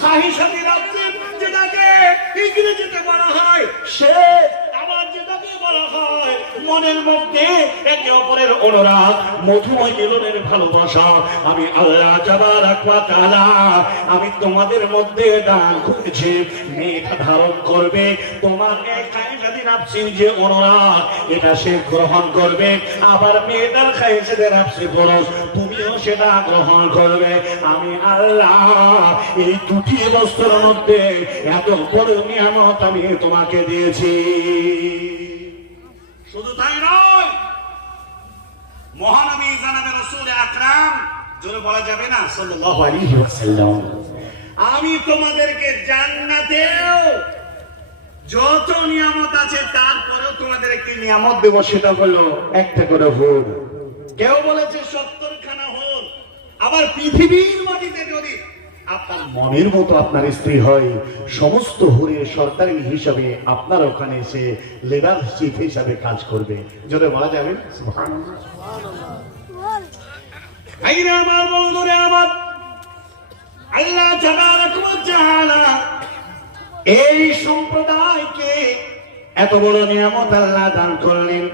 খাহিশাতি রাজ্যে যেটাকে ইংরেজিতে বলা হয় সে আবার যেটাকে বলা হয় মনের মধ্যে একে অপরের অনুরাগ, মধুময় মিলনের ভালোবাসা, আমি আল্লাহ তাবারাক ওয়া তাআলা আমি তোমাদের মধ্যে দান করেছি। মেয়েটা ধারণ করবে তোমার এই খাহিশাতি নাফসির যে অনুরাগ এটা সে গ্রহণ করবে, আবার মেয়েটার খাহিশাতি নাফসি পুরুষ তুমিও সেটা গ্রহণ করবে। আমি আল্লাহ এই দুটি বস্তুর মধ্যে এত বড় নিয়ামত আমি তোমাকে দিয়েছি। শুধু তাই নয়, মহানবী জনাবে রাসূল আকরাম জোরে বলা যাবে না সাল্লাল্লাহু আলাইহি ওয়াসাল্লাম, আমি তোমাদেরকে জান্নাতেও যত নিয়ামত আছে তারপরেও তোমাদের একটি নিয়ামত দেব, সেটা হলো একটা করে হুর। কেউ বলেছে 70 খানা হুর। আবার পৃথিবীর মাটিতে যদি আপনার মনের মতো আপনার স্ত্রী হয়, সমস্ত হুরের সরকারি হিসাবে আপনার ওখানে এসে লেবার চিফ হিসাবে কাজ করবে। যদি বলা যাবে সুবহানাল্লাহ। আইরে আমার বন্ধুরে আমার, আল্লাহ তাবারাক ওয়া তাআলা এই সম্প্রদায়কে এত বড় নিয়ামত আল্লাহ দান করলেন।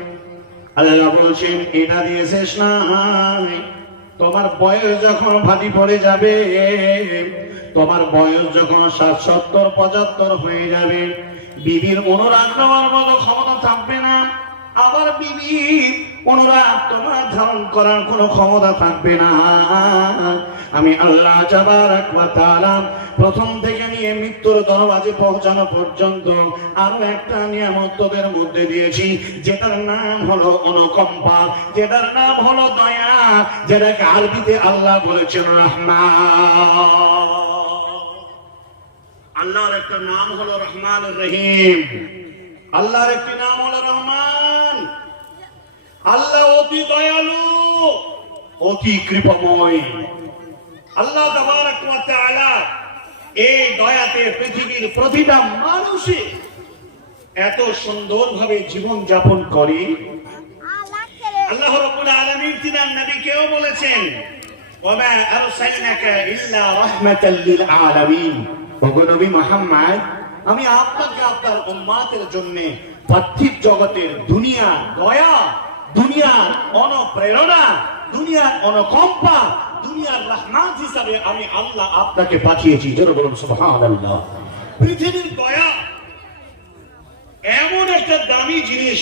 আল্লাহ বলছেন এটা দিয়ে শেষ নাই, তোমার বয়স যখন ভাটি পড়ে যাবে, তোমার বয়স যখন 60, 70, 75 হয়ে যাবে, বিবির অনুরাগ নেওয়ার মতো ক্ষমতা থাকবে না, আবার বিবির অনুরাগ তোমার ধারণ করার কোনো ক্ষমতা থাকবে না। আমি আল্লাহ তাবারাক ওয়া তাআলা প্রথম থেকে নিয়ে মৃত্যুর দরওয়াজে পৌঁছানো পর্যন্ত আরো একটা নিয়ামত তোদের মধ্যে দিয়েছি, যেটার নাম হলো অনুকম্পা, যেটার নাম হলো দয়া, যেটাকে আরবিতে আল্লাহ বলেছেন রহমান। আল্লাহর একটা নাম হলো রহমানুর রহিম, আল্লাহর একটি নাম হলো রহমান। আল্লাহ অতি দয়ালু, অতি কৃপাময়। আল্লাহ তাবারাক ওয়া তাআলা এই দয়াতে পৃথিবীর প্রতিটা মানুষই এত সুন্দরভাবে জীবন যাপন করে। আল্লাহ রাব্বুল আলামিন তিনার নবীকেও বলেছেন, ওয়া মা আরসালনাকা ইল্লা রাহমাতাল লিল আলামিন, ওগো নবী মুহাম্মদ আমি আপনাকে আপনার উম্মতের জন্য পার্থিব জগতের দুনিয়ার দয়া, দুনিয়ার অনুপ্রেরণা, দুনিয়ার অনুকম্পা, দুনিয়ার রহমত হিসাবে আমি আল্লাহ আপনাকে পাঠিয়েছি। জোরে বলুন সুবহানাল্লাহ। পৃথিবীর দয়া এমন একটা দামি জিনিস,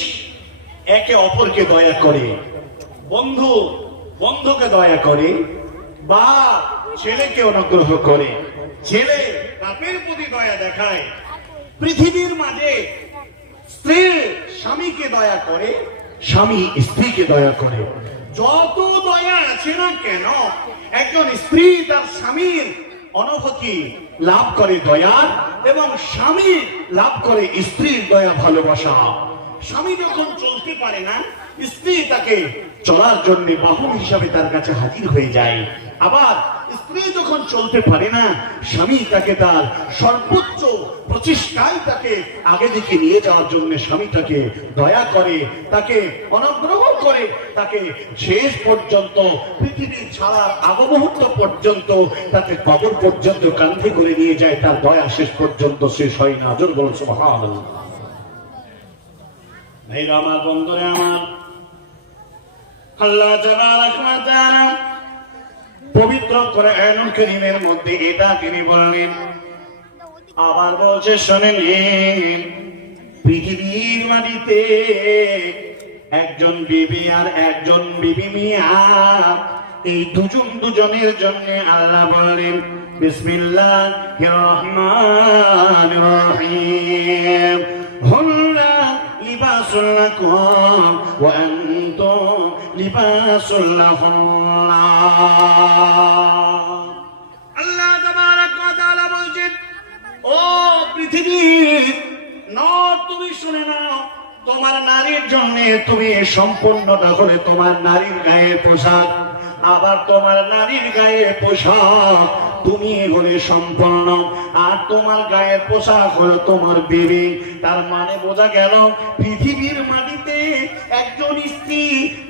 একে অপরকে দয়া করে, বন্ধু বন্ধুকে দয়া করে, বাপ ছেলেকে অনুগ্রহ করে, ছেলে বাপের প্রতি দয়া দেখায়। পৃথিবীর মাঝে স্ত্রী স্বামীকে দয়া করে, স্বামী স্ত্রীকে দয়া করে। যত দয়া আছে না কেন, একজন স্ত্রী তার স্বামীর অনুভূতি লাভ করে দয়ার, এবং স্বামী লাভ করে স্ত্রীর দয়া ভালোবাসা। স্বামী যখন চলতে পারে না, স্ত্রী তাকে চলার জন্য বাহন হিসাবে তার কাছে হাজির হয়ে যায়। আবার স্ত্রী যখন চলতে পারে না, স্বামী তাকে তার সর্বোচ্চ প্রচেষ্টায় তাকে আগে দিকে নিয়ে যাওয়ার জন্য স্বামী তাকে দয়া করে, তাকে অনুগ্রহ করে, তাকে শেষ পর্যন্ত পৃথিবী ছাড়ার আগ মুহূর্ত পর্যন্ত, তাকে কবর পর্যন্ত কাঁধে করে নিয়ে যায়। তার দয়া শেষ পর্যন্ত শেষ হয় না। জোরে বলুন সুবহানাল্লাহ। ভাইরা আমার, বন্ধুরা আমার, আল্লাহ তাবারাক ওয়া তাআলা পবিত্র কোরআনুল কারীমের মধ্যে এটা তিনি বললেন। আবার বলছে শোনেন, পৃথিবীর মাটিতে একজন বিবি আর একজন বিবি মিয়া, এই দুজনের জন্য আল্লাহ বললেন বিসমিল্লাহির রহমানির রহিম, হুন্না লিবাসুল লাকুম ওয়া আনতুম লিবাসুল লাহুন্না। আল্লাহ তাবারাক ওয়া তাআলা বলেন, ও পৃথিবীর নর, তুমি শুনে নাও, তোমার নারীর জন্য তুমি সম্পূর্ণটা করে তোমার নারীর গায়ে পোশাক, আবার তোমার নারীর গায়ে পোশাক তুমি হলে সম্পূর্ণ, আর তোমার গায়ের পোশাক হলো তোমার বিবি। তার মানে বোঝা গেল পৃথিবীর মাটিতে একজন স্ত্রী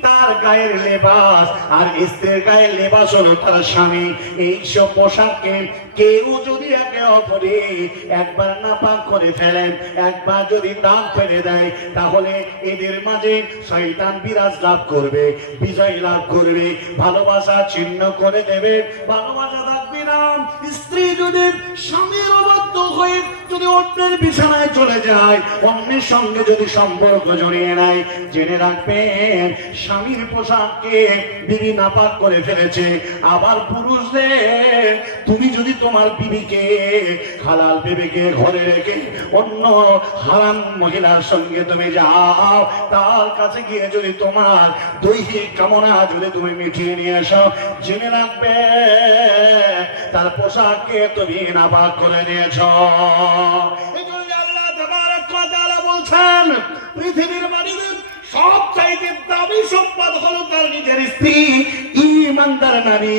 তার গায়ের লেবাস আর স্ত্রীর গায়ের লেবাস হলো তার স্বামী। এইসব পোশাককে কেউ যদি একে অপরে একবার নাপাক করে ফেলেন, একবার যদি দাগ ফেলে দেয়, তাহলে এদের মাঝে শয়তান বিরাজ লাভ করবে, বিজয় লাভ করবে, ভালোবাসা ছিন্ন করে দেবে, ভালোবাসা থাকবে না। স্ত্রী যদি স্বামীর অবাধ্য হয়ে যদি অন্যের বিছানায় চলে যায়, অন্যের সঙ্গে যদি সম্পর্ক জড়িয়ে নেয়, জেনে রাখবেন স্বামীর পোশাককে বিবি নাপাক করে ফেলেছে। আবার পুরুষদের, তুমি যদি তোমার বিবিকে, হালাল বিবিকে ঘরে রেখে অন্য হারাম মহিলার সঙ্গে তুমি যাও, তার কাছে গিয়ে যদি তোমার দৈহিক কামনা যদি তুমি মিটিয়ে নিয়ে আসো, জেনে রাখবে তার পোশাককে তুমি নাপাক করে নিয়েছ। আল্লাহ তাবারক ওয়া তাআলা বলছেন, পৃথিবীর মাটিতে সবচাইতে দামি সম্পদ হলো তার নিজের স্ত্রী, ঈমানদার নারী।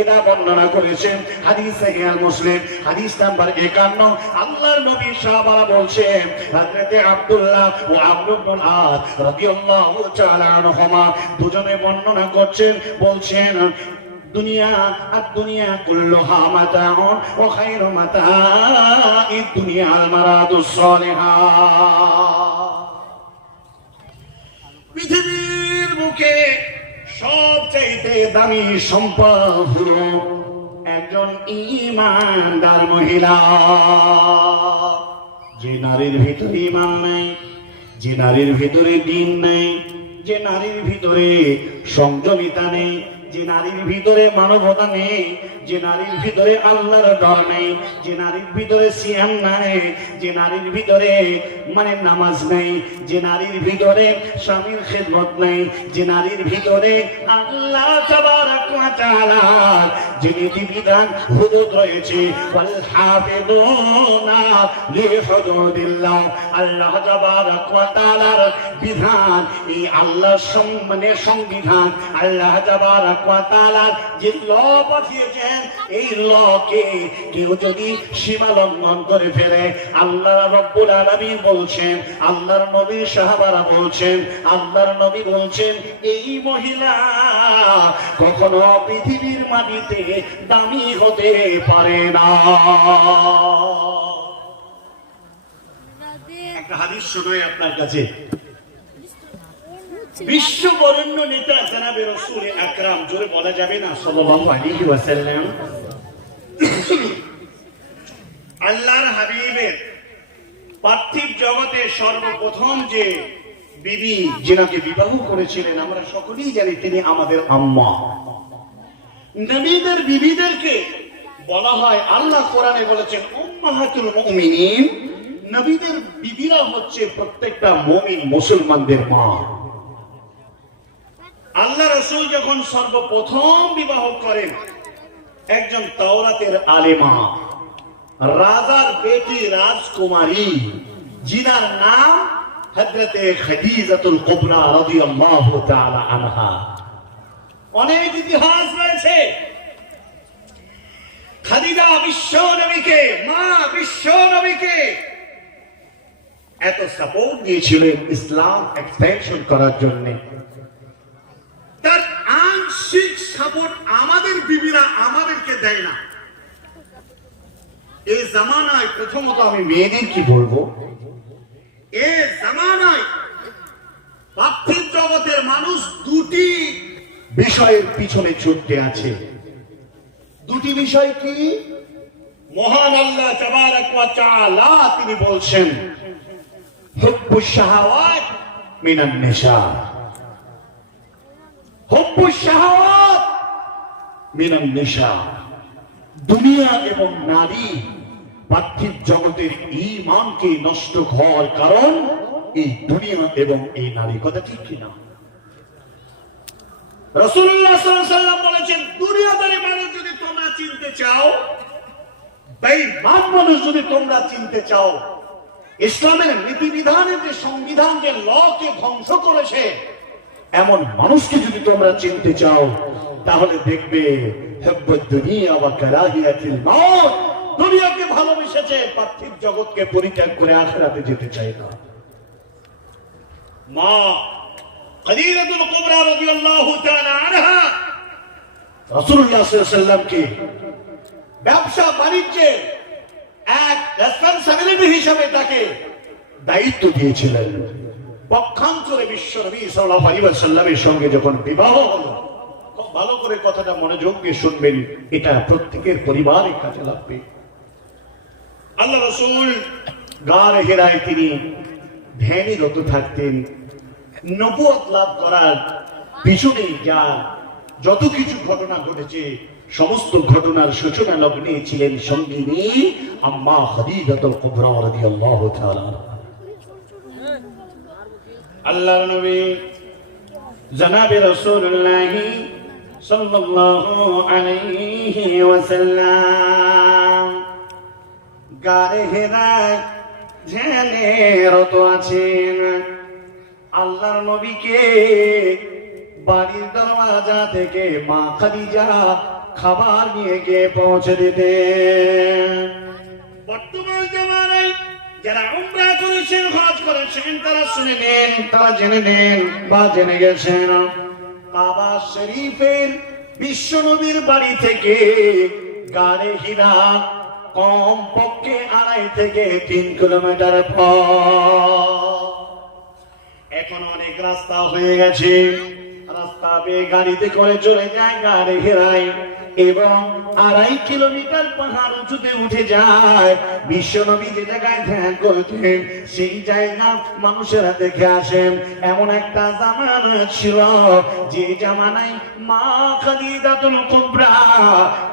এটা বর্ণনা করেছেন হাদিস সহিহ মুসলিম, হাদিস নাম্বার 51। আল্লাহর নবী সাহাবারা বলছেন, হযরত আব্দুল্লাহ ও আমর ইবনে আস রাদিয়াল্লাহু তাআলা আনহুমা দুজনে বর্ণনা করছেন, বলছেন, দুনিয়া আর দুনিয়া কুল্লুহা মাতাউন ওয়া খায়রু মাতাঈদ দুনিয়া আল মারাদুস সালিহা। পৃথিবীর বুকে সবচাইতে দামি সম্পদ হলো একজন ঈমানদার মহিলা। যে নারীর ভিতরে ঈমান নাই, যে নারীর ভিতরে দ্বীন নাই, যে নারীর ভিতরে সংযমিতা নেই, যে নারীর ভিতরে মানবতা নেই, যে নারীর ভিতরে আল্লাহর ডর নেই, যে নারীর ভিতরে সিয়াম নাই, যে নারীর ভিতরে নামাজ নেই, যে নারীর ভিতরে স্বামীর খেদমত নেই, যে নারীর ভিতরে আল্লাহ তাবারক ওয়া তাআলা যে নীতিবিধান হুদুদ রয়েছে, ওয়াল হাফিযুনা লিহুদুদিল্লাহ, আল্লাহ তাবারক ওয়া তাআলার বিধান, এই আল্লাহর সংবিধান, আল্লাহ তাবারক ওয়া তাআলা যে ল পাঠিয়েছেন, এই লকে কেউ যদি সীমা লঙ্ঘন করে ফেলে, আল্লাহ রাব্বুল আলামিন বলছেন, আল্লাহর নবী সাহাবারা বলছেন, আল্লাহর নবী বলছেন, এই মহিলা কখনো পৃথিবীর মাটিতে দামি হতে পারে না। একটা হাদিস শোনাই আপনার কাছে। বিশ্ব বরেণ্য নেতা জনাবে রাসূল আকরাম, জোরে বলা যাবে না, সাল্লাল্লাহু আলাইহি ওয়াসাল্লাম, আল্লাহর হাবিবের পার্থিব জগতে সর্বপ্রথম যে বিবি যিনাকে বিবাহ করেছিলেন, আমরা সকলেই জানি তিনি আমাদের আম্মা। নবীদের বিবিদেরকে বলা হয়, আল্লাহ কোরআনে বলেছেন উম্মাহাতুল মুমিনিন, নবীদের বিবিরা হচ্ছে প্রত্যেকটা মুমিন মুসলমানদের মা। আল্লাহ রাসূল যখন সর্বপ্রথম বিবাহ করেন একজন তাওরাতের আলেমা, রাজার বেটি রাজকুমারী, যিনার নাম হযরতে খাদিজাতুল কুবরা রাদিয়াল্লাহু তাআলা আনহা। অনেক ইতিহাস রয়েছে। খাদিজা বিশ্ব নবীকে, মা বিশ্ব নবীকে এত সাপোর্ট দিয়েছিলেন ইসলাম এক্সপেনশন করার জন্য। তার আংশিক সাপোর্ট আমাদের বিবিরা আমাদেরকে দেয় না। এই জামানায়, প্রথমত আমি মেয়েদের কি বলবো, এই জামানায় পার্থিব জগতের মানুষ দুটি বিষয়ের পিছনে ছুটতে আছে। দুটি বিষয় কি? মহান আল্লাহ তাবারক ওয়া তাআলা তিনি বলছেন, হুব্বুশ শাহাওয়াত মিনান নিসা, হুব্বুশ শাহাওয়াত মিনান নিসা। দুনিয়া এবং নারী পার্থিব জগতের ঈমানকে নষ্ট হওয়ার কারণ এই দুনিয়া এবং এই নারী। কথা ঠিক কিনা? রাসূলুল্লাহ সাল্লাল্লাহু আলাইহি ওয়াসাল্লাম বলেছেন, দুনিয়াদারি মানুষ যদি তোমরা চিনতে চাও, বেঈমান মানুষ যদি তোমরা চিনতে চাও, ইসলামের নীতিবিধানের যে সংবিধান, যে লকে ধ্বংস করেছে, এমন মানুষকে যদি তোমরা চিনতে চাও, তাহলে দেখবে হুব্বুদ দুনিয়া ওয়া কারাহিয়াতুল মাউত, দুনিয়াকে ভালোবেসেছে, পার্থিব জগৎকে পরিত্যাগ করে আখিরাতে যেতে চায় না। মা খাদিজাতুল কুবরা রাদিয়াল্লাহু তাআলা আনহা রাসূলুল্লাহ সাল্লাল্লাহু আলাইহি ওয়াসাল্লামকে ব্যবসা বাণিজ্যে এক রেসপন্সিবিলিটি হিসেবে তাকে দায়িত্ব দিয়েছিলেন। পক্ষান্তরে বিশ্বনবী সাল্লাল্লাহু আলাইহি ওয়াসাল্লামের সঙ্গে যখন বিবাহ হলো, খুব ভালো করে কথাটা মনোযোগ দিয়ে শুনবেন, এটা প্রত্যেকের পরিবারের কাজে লাগবে। আল্লাহ রাসূল গারে হেরায় তিনি ধ্যানরত থাকতেন। নবুয়ত লাভ করার পিছনে যত কিছু ঘটনা ঘটেছে সমস্ত ঘটনার সূচনা লগ্নে ছিলেন সঙ্গিনী আম্মা খাদিজাতুল কুবরা রাদিয়াল্লাহু তাআলা। আল্লাহর নবী জনাবে রাসূলুল্লাহ সাল্লাল্লাহু আলাইহি ওয়াসাল্লাম গারে হেরায় ধ্যানরত আছেন। আল্লাহর নবীকে বাড়ির দরওয়াজা থেকে মা খাদিজা খাবার নিয়ে গিয়ে পৌঁছে দিতেন। বর্তমান জামানায় যারা উমরা করেছেন, হজ করেছেন, তারা শুনে নেন, তারা জেনে নেন বা জেনে গেছেন, কাবা শরীফের বিশ্ব নবীর বাড়ি থেকে গারে হিরা কম পক্ষে 2.5 থেকে 3 কিলোমিটার পথ। এখন অনেক রাস্তা হয়ে গেছে, রাস্তা পেয়ে গাড়িতে করে চলে যায় গাড়ি হেরায় এবং 2.5 কিলোমিটার পাহাড় উঁচুতে উঠে যায়। বিশ্বনবী যে জায়গায় ধ্যান করতেন সেই জায়গা মানুষেরা দেখে আসেন। এমন একটা জামানা ছিল যে জামানায় মা খাদিজাতুল কুবরা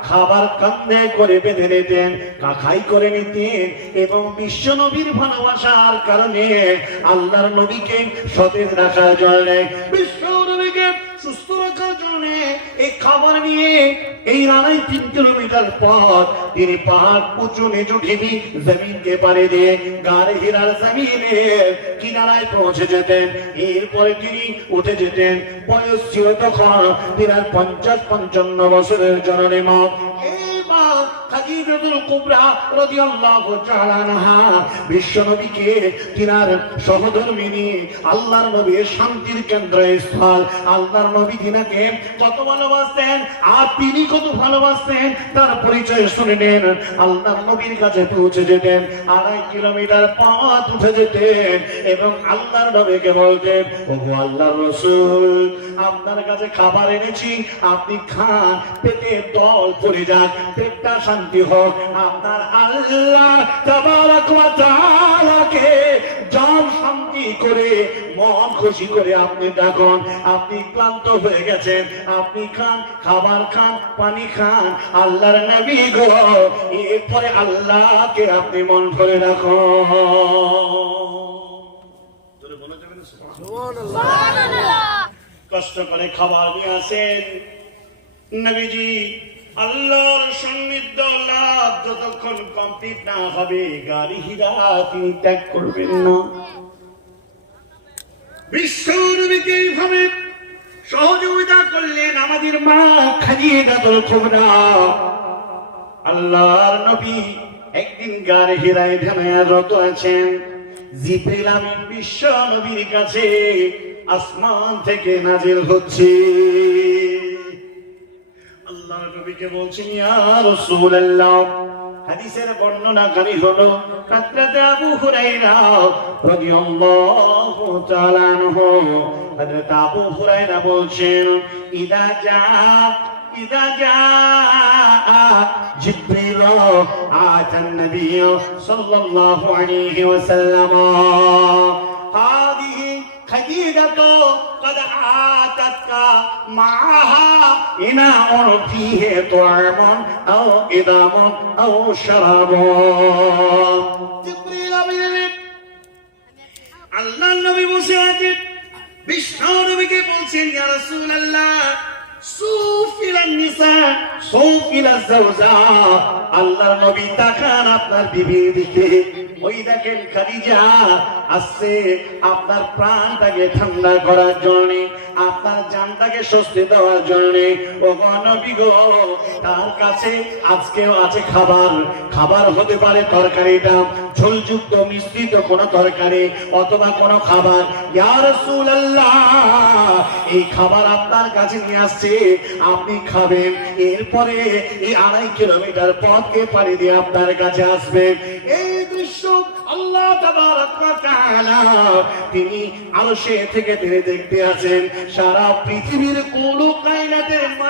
খাবার কান্দে করে বেঁধে নিতেন, কাখাই করে নিতেন এবং বিশ্বনবীর ভালোবাসার কারণে আল্লাহর নবীকে সতেজ রাখার জন্য, বিশ্বনবীকে সুস্থ রাখার জন্য এই খাবার নিয়ে এই 2.5-3 কিলোমিটার পথ তিনি পাহাড় উঁচু নিচু ঢিবি জমিনকে পাড়ি দিয়ে গারে হিরার জমিনের কিনারায় পৌঁছে যেতেন। এরপরে তিনি উঠে যেতেন। বয়স ছিল তখন তিনার 50-55 বছরের জননী মা খাদিজাতুল কুবরা রাদিয়াল্লাহু তাআলা আনহা বিশ্বনবীকে তিনার সহধর্মিণী, আল্লাহর নবীর শান্তির কেন্দ্রস্থল, আল্লাহর নবী তিনাকে কত ভালোবাসতেন আর তিনি কত ভালোবাসতেন তার পরিচয় শুনে নেন। আল্লাহর নবীর কাছে পৌঁছে যেতেন, 2.5 কিলোমিটার পথ উঠে যেতেন এবং আল্লাহর নবীকে বলতেন, ওগো আল্লাহর রাসূল, আপনার কাছে খাবার এনেছি, আপনি খান, পেটের দল পড়ে যাক, পেটটা শান্তি হোক। আপনার আল্লাহ তাবারাক ওয়া তাআলাকে জান শান্তি করে মন খুশি করে আপনি ডাকুন। আপনি ক্লান্ত হয়ে গেছেন, আপনি খান, খাবার খান, পানি খান। আল্লাহর নবী গো, এরপরে আল্লাহকে আপনি মন করে রাখুন। কষ্ট করে খাবার নিয়ে আসেন। নবীজি আল্লাহর সান্নিধ্য লাভ যতক্ষণ কমপ্লিট না হবে গাড়ি হিরা তিনি ত্যাগ করবেন না। বিশ্ব নবীকে এইভাবে সহযোগিতা করলেন আমাদের মা খাদিজাতুল কুবরা। আল্লাহর নবী একদিন গাড়ি হিরায় ধ্যানরত আছেন। জিবরিল আমিন বিশ্ব নবীর কাছে আসমান থেকে নাজিল হচ্ছে। আল্লাহর নবীকে বলছেন, ইয়া রাসূলুল্লাহ, হাদিসের বর্ণনাকারী হলো হযরত আবু হুরায়রা রাদিয়াল্লাহু তাআলা আনহু। হযরত আবু হুরায়রা বলছেন, ইদা জা জিবরিল আতান নবী সাল্লাল্লাহু আলাইহি ওয়াসাল্লাম হাদিহি খাদিজাতু قد آتتك معها إناء فيه طعام أو إدام أو شراب। জিবরিল আমিন আল্লাহর নবী বসে আছেন, বিশ্ব নবীকে বলছেন, ইয়া রাসূলুল্লাহ, সুফিলান নিসা সুফিলাজ জাওজা। আল্লাহর নবী তাকান আপনার বিবির দিকে, ওই দেখেন খাদিজা আসছে আপনার প্রাণটাকে ঠান্ডা করার জন্য, আপনার জানটাকে স্বস্তি দেওয়ার জন্য। ও নবী গো, তার কাছে আজকেও আছে খাবার। খাবার হতে পারে তরকারিটা ঝোলযুক্ত মিশ্রিত কোন তরকারি অথবা কোন খাবার, ইয়া রাসূলুল্লাহ এই খাবার আপনার কাছে নিয়ে আসছে, আপনি খাবেন, এরপরে এই 2.5 কিলোমিটার পথকে পাড়ি দিয়ে আপনার কাছে আসবে। এই দৃশ্য আল্লাহ তাবারক ওয়া তাআলা তিনি আরশে থেকে তিনি দেখতে আছেন। সারা পৃথিবীর কোন কায়নাতের